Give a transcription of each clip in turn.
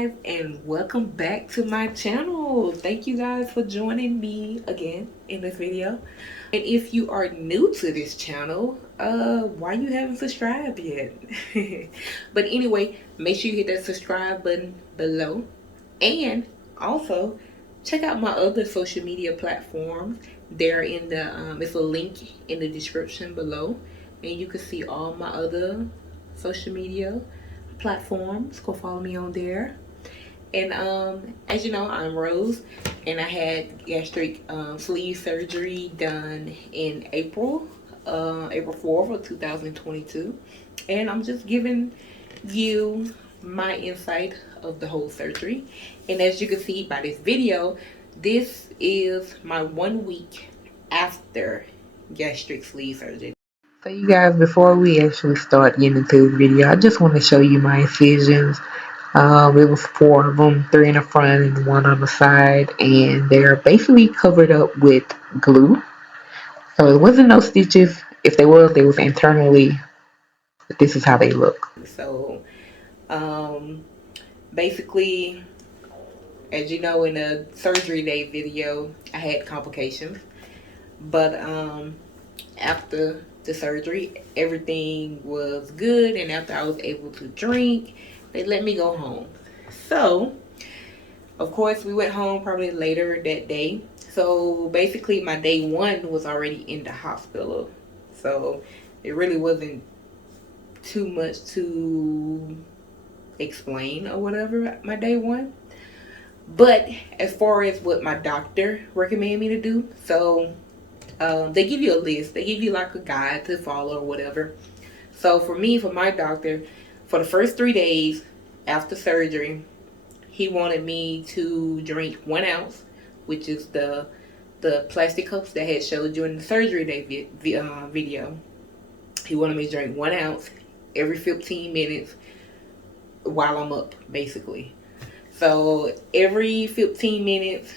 guys, and welcome back to my channel. Thank you guys for joining me again in this video. And if you are new to this channel, why you haven't subscribed yet? But anyway, make sure you hit that subscribe button below, and also check out my other social media platforms. They're in the it's a link in the description below, and you can see all my other social media platforms. Go follow me on there. And as you know, I'm Rose, and I had gastric sleeve surgery done in April 4th of 2022. And I'm just giving you my insight of the whole surgery. And as you can see by this video, this is my 1 week after gastric sleeve surgery. So you guys, before we actually start getting into the video, I just want to show you my incisions. It was 4 of them, 3 in the front and 1 on the side, and they're basically covered up with glue. So it wasn't no stitches. If they was internally. But this is how they look. So um, basically, as you know, in the surgery day video, I had complications, but after the surgery, everything was good, and after I was able to drink, they let me go home. So of course we went home probably later that day. So basically my day 1 was already in the hospital, so it really wasn't too much to explain or whatever my day 1. But as far as what my doctor recommended me to do, so they give you a list. They give you like a guide to follow or whatever. So for me, for my doctor, for the first 3 days after surgery, he wanted me to drink 1 ounce, which is the plastic cups that I had showed you in the surgery day video. He wanted me to drink 1 ounce every 15 minutes while I'm up, basically. So every 15 minutes,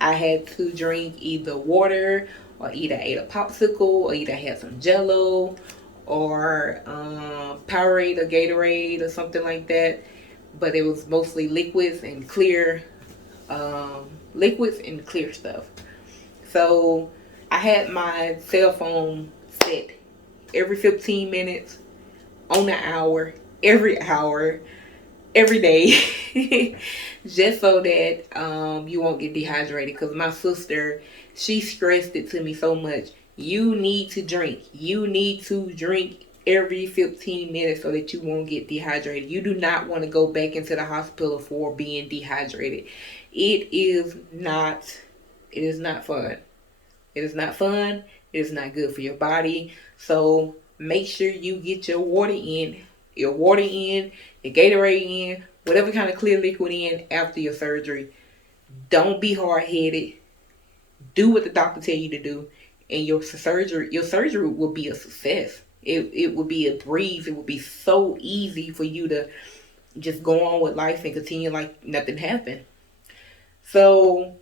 I had to drink either water, or either ate a popsicle, or either had some Jello, or Powerade or Gatorade or something like that. But it was mostly liquids and clear stuff. So I had my cell phone set every 15 minutes, on the hour, every day, just so that you won't get dehydrated. Because my sister, she stressed it to me so much. You need to drink every 15 minutes so that you won't get dehydrated. You do not want to go back into the hospital for being dehydrated. It is not fun. It is not fun. It is not good for your body. So make sure you get your water in, your Gatorade in, whatever kind of clear liquid in after your surgery. Don't be hard-headed. Do what the doctor tell you to do, and your surgery will be a success. It will be a breeze. It will be so easy for you to just go on with life and continue like nothing happened. So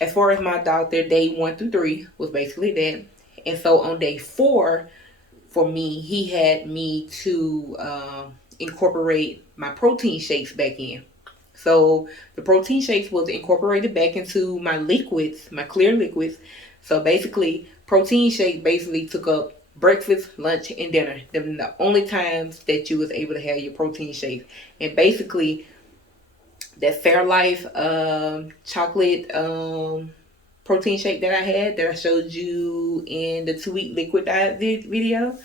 as far as my doctor, day 1 through 3 was basically that. And so on day 4, for me, he had me to incorporate my protein shakes back in. So the protein shakes was incorporated back into my liquids, my clear liquids. So basically, protein shake basically took up breakfast, lunch, and dinner. Them the only times that you was able to have your protein shakes. And basically, that Fairlife chocolate protein shake that I had, that I showed you in the 2-week liquid diet video,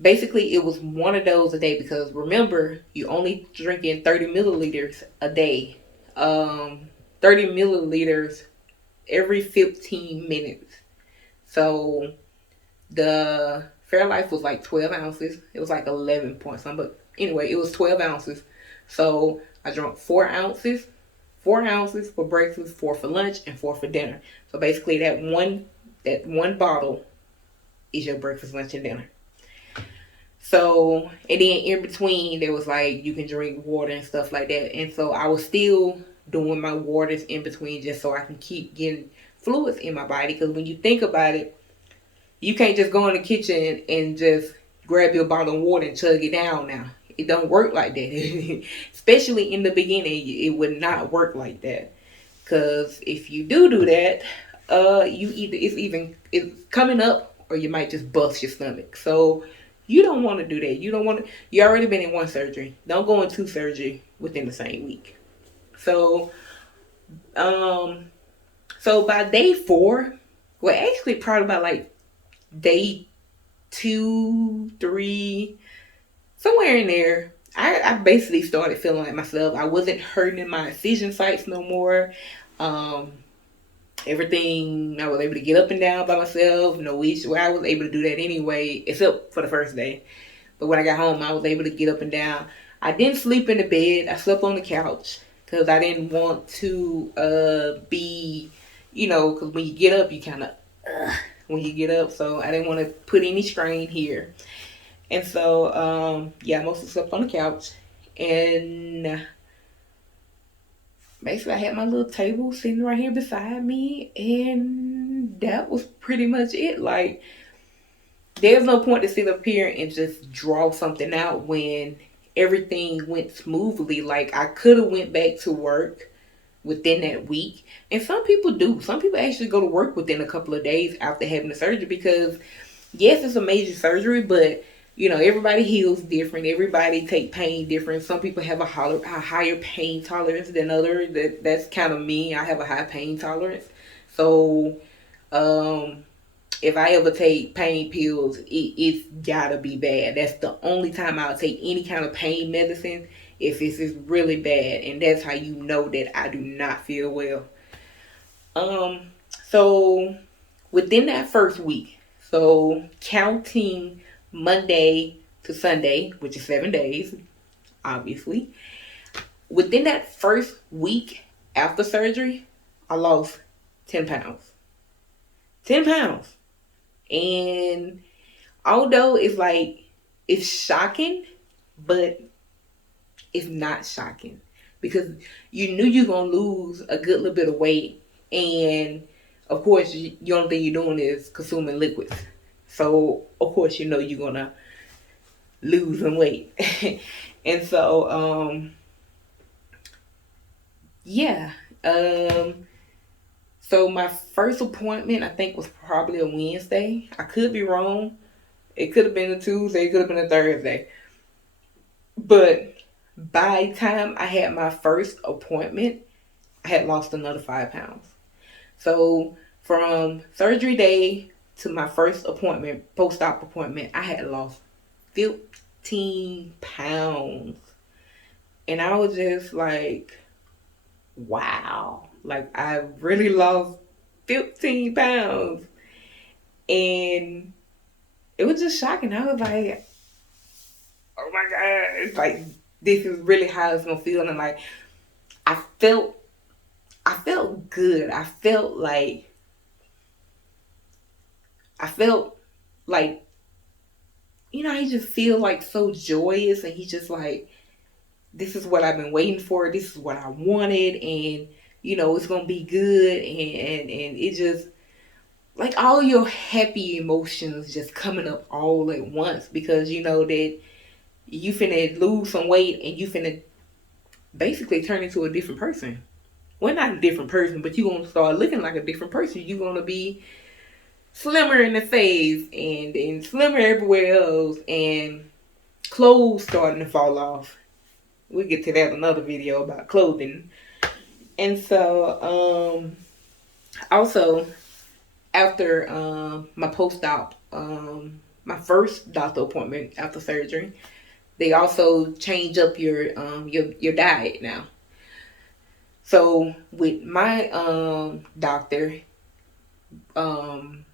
basically it was one of those a day, because remember, you only drinking 30 milliliters a day. 30 milliliters every 15 minutes. So the Fairlife was like 12 ounces. It was like 11 point something, but anyway, it was 12 ounces. So I drank 4 ounces for breakfast, 4 for lunch, and 4 for dinner. So basically that one bottle is your breakfast, lunch, and dinner. So, and then in between, there was like, you can drink water and stuff like that. And so I was still doing my waters in between, just so I can keep getting fluids in my body. Because when you think about it, you can't just go in the kitchen and just grab your bottle of water and chug it down now. It don't work like that. Especially in the beginning, it would not work like that. Cause if you do that, you either it's coming up or you might just bust your stomach. So you don't want to do that. You don't want to. You already been in one surgery. Don't go in two surgery within the same week. So um, so by day 4, well, actually probably by like day 2, 3, somewhere in there, I basically started feeling like myself. I wasn't hurting in my incision sites no more. Um, Everything, I was able to get up and down by myself. No issue. Well, I was able to do that anyway, except for the first day. But when I got home, I was able to get up and down. I didn't sleep in the bed. I slept on the couch because I didn't want to be, because when you get up, you kind of when you get up. So I didn't want to put any strain here. And so, yeah, I mostly slept on the couch. And basically, I had my little table sitting right here beside me. And that was pretty much it. Like, there's no point to sit up here and just draw something out when everything went smoothly. Like, I could have went back to work within that week. And some people do. Some people actually go to work within a couple of days after having the surgery because yes, it's a major surgery, but everybody heals different. Everybody take pain different. Some people have a higher pain tolerance than others. That's kind of me. I have a high pain tolerance. So, if I ever take pain pills, it's gotta be bad. That's the only time I'll take any kind of pain medicine if it's really bad, and that's how you know that I do not feel well. Um, so within that first week, so counting Monday to Sunday, which is 7 days, obviously, within that first week after surgery, I lost 10 pounds. 10 pounds. And although it's shocking, but it's not shocking because you knew you're going to lose a good little bit of weight. And of course, the only thing you're doing is consuming liquids. So, of course, you're going to lose some weight. And so, yeah. So my first appointment, I think, was probably a Wednesday. I could be wrong. It could have been a Tuesday. It could have been a Thursday. But by the time I had my first appointment, I had lost another 5 pounds. So from surgery day to my first appointment, post-op appointment, I had lost 15 pounds. And I was just like, wow. Like, I really lost 15 pounds. And it was just shocking. I was like, oh my God. It's like, this is really how it's going to feel. And like, I felt good. I felt like, he just feel like so joyous, and he's just like, this is what I've been waiting for. This is what I wanted, and it's gonna be good, and it just like all your happy emotions just coming up all at once because you know that you finna lose some weight and you finna basically turn into a different person. Well, not a different person, but you're gonna start looking like a different person. You're gonna be slimmer in the face and slimmer everywhere else, and clothes starting to fall off. We'll get to that in another video about clothing. And so, also, after my post-op, my first doctor appointment after surgery, they also change up your diet now. So with my doctor, so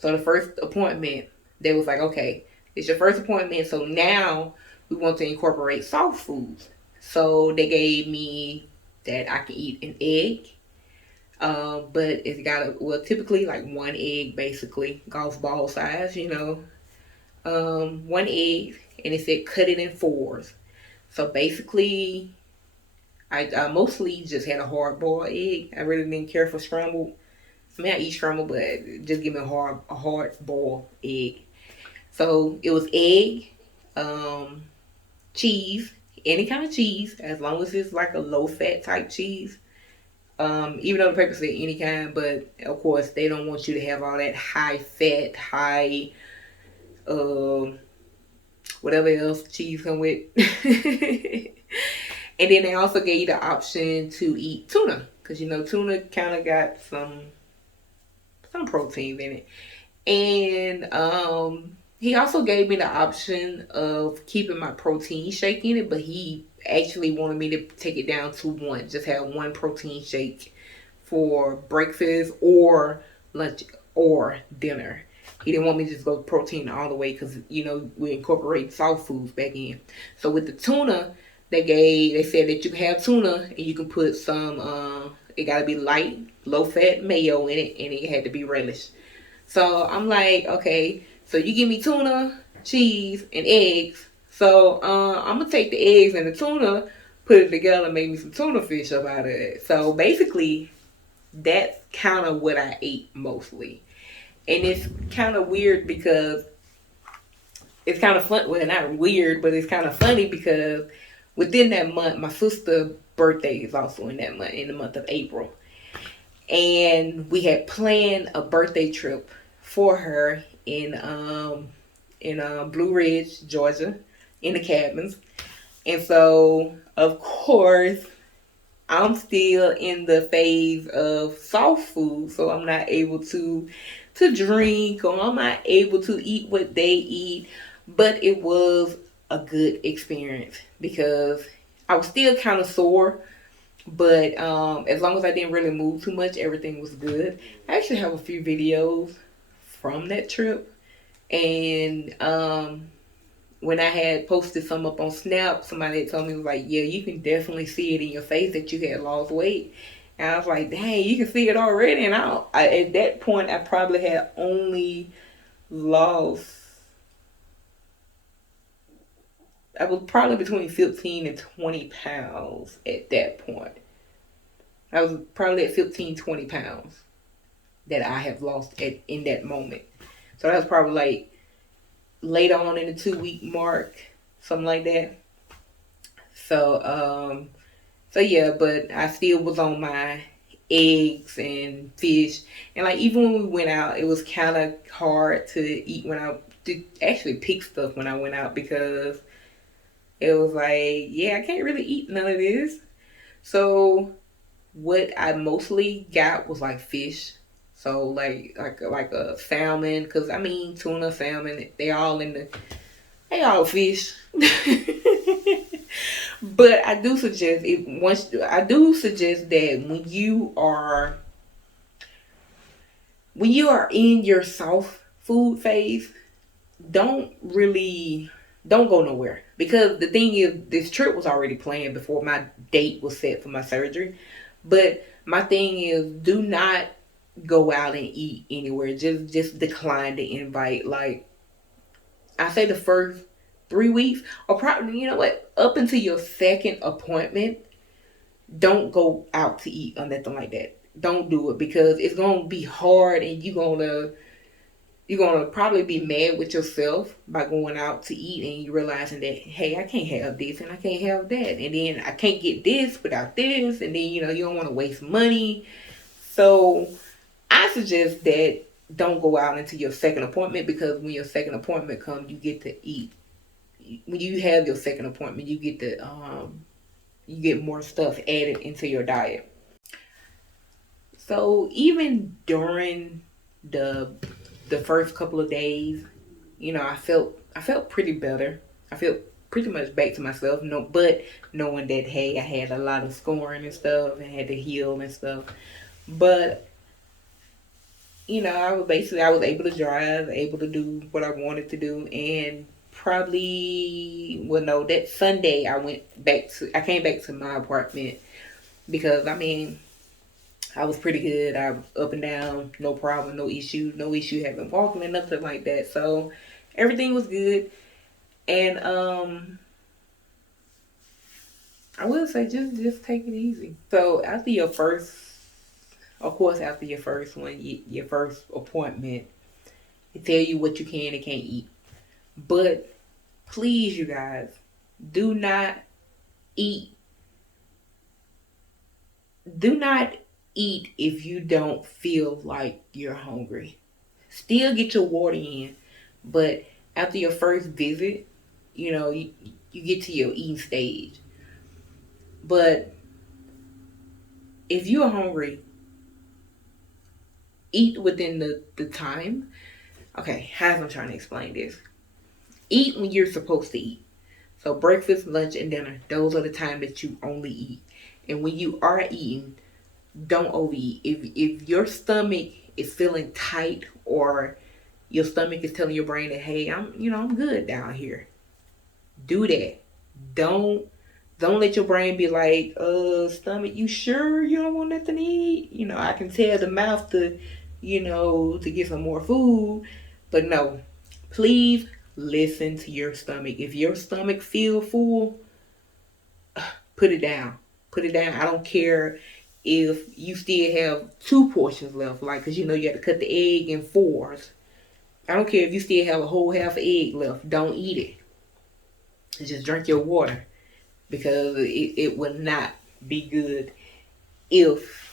the first appointment, they was like, okay, it's your first appointment, so now we want to incorporate soft foods. So they gave me that I can eat an egg, but it's got typically like one egg, basically golf ball size, one egg, and it said cut it in fours. So basically, I mostly just had a hard boiled egg. I really didn't care for scrambled. I mean, I eat scrambled, but just give me a hard boiled egg. So it was egg, cheese, any kind of cheese, as long as it's like a low fat type cheese. Even though the paper said any kind, but of course they don't want you to have all that high fat, high, um, whatever else cheese come with. And then they also gave you the option to eat tuna, because you know tuna kind of got some protein in it. And he also gave me the option of keeping my protein shake in it, but he actually wanted me to take it down to one, just have one protein shake for breakfast or lunch or dinner. He didn't want me to just go protein all the way because you know we incorporate soft foods back in. So with the tuna, they said that you can have tuna and you can put some it gotta be light, low fat mayo in it, and it had to be relish. So I'm like, okay, so you give me tuna, cheese, and eggs. So I'm gonna take the eggs and the tuna, put it together, and make me some tuna fish up out of it. So basically, that's kind of what I ate mostly. And it's kind of weird because it's kind of fun. Well, not weird, but it's kind of funny because within that month, my sister's birthday is also in that month, in the month of April. And we had planned a birthday trip for her in Blue Ridge, Georgia, in the cabins. And so, of course, I'm still in the phase of soft food, so I'm not able to drink or I'm not able to eat what they eat. But it was a good experience because I was still kind of sore, but as long as I didn't really move too much, everything was good. I actually have a few videos from that trip, and when I had posted some up on Snap, somebody had told me was like, "Yeah, you can definitely see it in your face that you had lost weight." And I was like, "Dang, you can see it already." And at that point, I probably had only lost. I was probably between 15 and 20 pounds at that point. I was probably at 15, 20 pounds that I have lost in that moment. So that was probably like later on in the 2 week mark, something like that. So so yeah, but I still was on my eggs and fish, and like even when we went out, it was kind of hard to eat when I to actually pick stuff when I went out because it was like, yeah, I can't really eat none of this. So what I mostly got was like fish. So like a salmon, cause I mean tuna, salmon, they all fish. But I do suggest that when you are in your soft food phase, don't really don't go nowhere because the thing is this trip was already planned before my date was set for my surgery. But my thing is, do not go out and eat anywhere. Just decline the invite. Like I say, the first 3 weeks, or probably you know what, up until your second appointment, don't go out to eat or nothing like that. Don't do it because it's gonna be hard, and you're gonna probably be mad with yourself by going out to eat and you realizing that hey, I can't have this and I can't have that, and then I can't get this without this, and then you don't want to waste money. So I suggest that don't go out until your second appointment, because when your second appointment comes, you get to eat. When you have your second appointment, you get more stuff added into your diet. So even during the the first couple of days, I felt pretty better. I felt pretty much back to myself. No, but knowing that hey, I had a lot of scoring and stuff, and had to heal and stuff. But I was able to drive, able to do what I wanted to do, and probably well, no, that Sunday I came back to my apartment because I mean I was pretty good. I was up and down, no problem, no issue having walking and nothing like that. So everything was good. And I will say just take it easy. So after your first one, your first appointment, they tell you what you can and can't eat. But please, you guys, Do not eat. Do not eat if you don't feel like you're hungry. Still get your water in, but after your first visit, you get to your eating stage. But if you are hungry, eat within the time. Okay, how's I'm trying to explain this? Eat when you're supposed to eat. So breakfast, lunch, and dinner, those are the time that you only eat. And when you are eating, don't overeat. If your stomach is feeling tight, or your stomach is telling your brain that, hey, I'm good down here, do that. Don't don't let your brain be like, stomach, you sure you don't want nothing to eat? I can tell the mouth to get some more food. But no, please listen to your stomach. If your stomach feel full, put it down. Put it down. I don't care if you still have two portions left, like, because you have to cut the egg in fours. I don't care if you still have a whole half egg left. Don't eat it. Just drink your water, because it would not be good if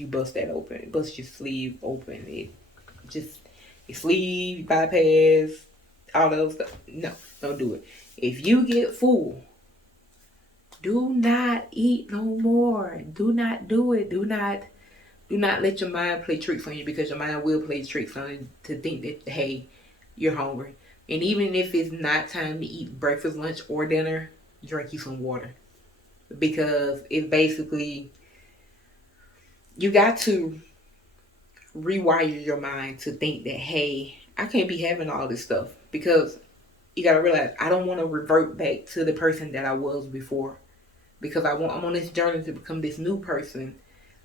you bust that open. Bust your sleeve open. Just your sleeve bypass all those stuff. No, don't do it. If you get full, do not eat no more. Do not do it. Do not let your mind play tricks on you, because your mind will play tricks on you to think that, hey, you're hungry. And even if it's not time to eat breakfast, lunch, or dinner, drink you some water. Because it basically, you got to rewire your mind to think that, hey, I can't be having all this stuff. Because you got to realize, I don't want to revert back to the person that I was before. Because I'm on this journey to become this new person.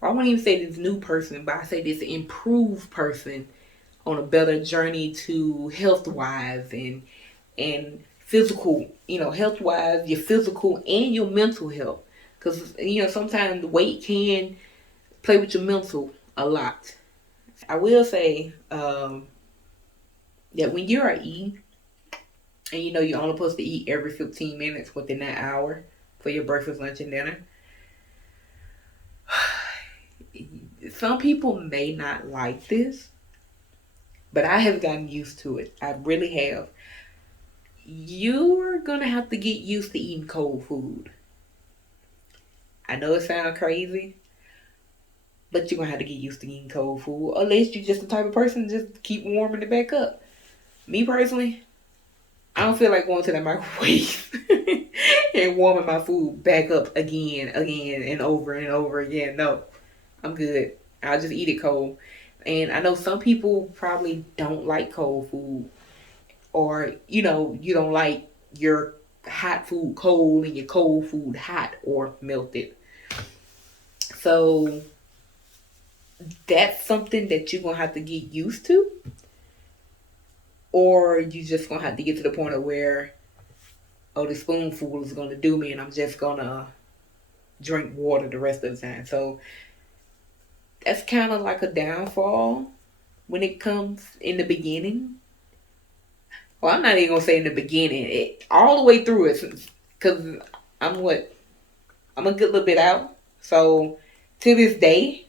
I won't even say this new person, but I say this improved person on a better journey to health wise and physical, health wise, your physical and your mental health. Because sometimes the weight can play with your mental a lot. I will say that when you are eating, and you're only supposed to eat every 15 minutes within that hour for your breakfast, lunch, and dinner. Some people may not like this, but I have gotten used to it. I really have. You're going to have to get used to eating cold food. I know it sounds crazy, but you're going to have to get used to eating cold food. Unless you're just the type of person to just keep warming it back up. Me personally, I don't feel like going to the microwave and warming my food back up again, and over again. No, I'm good. I'll just eat it cold. And I know some people probably don't like cold food, or you don't like your hot food cold and your cold food hot or melted. So that's something that you're gonna have to get used to, or you just gonna have to get to the point of where, oh, the spoonful is gonna do me, and I'm just gonna drink water the rest of the time. So that's kind of like a downfall when it comes in the beginning. Well, I'm not even gonna say in the beginning, all the way through it, because I'm what I'm a good little bit out. So till this day,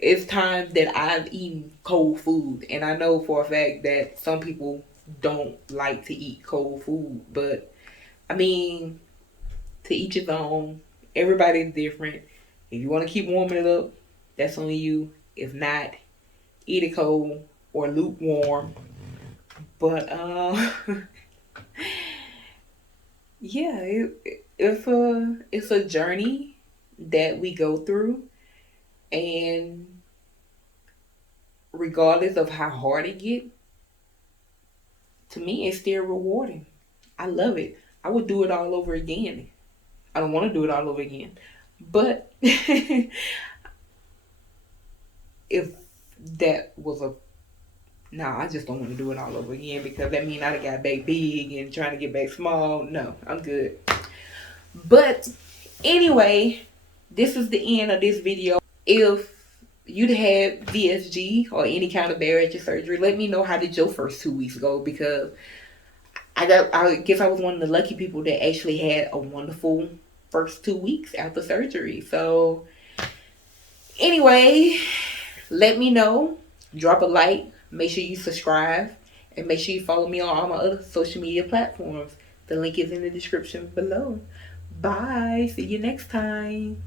it's times that I've eaten cold food, and I know for a fact that some people don't like to eat cold food. But I mean, to each his own. Everybody's different. If you want to keep warming it up, that's on you. If not, eat it cold or lukewarm. But yeah, it's a journey that we go through, and regardless of how hard it get, to me it's still rewarding. I love it. I would do it all over again. I don't want to do it all over again, but if that was a no, I just don't want to do it all over again, because that means I got back big and trying to get back small. No, I'm good. But anyway, this is the end of this video. If you'd had VSG or any kind of bariatric surgery, let me know how did your first 2 weeks go, because I guess I was one of the lucky people that actually had a wonderful first 2 weeks after surgery. So anyway, let me know. Drop a like. Make sure you subscribe. And make sure you follow me on all my other social media platforms. The link is in the description below. Bye. See you next time.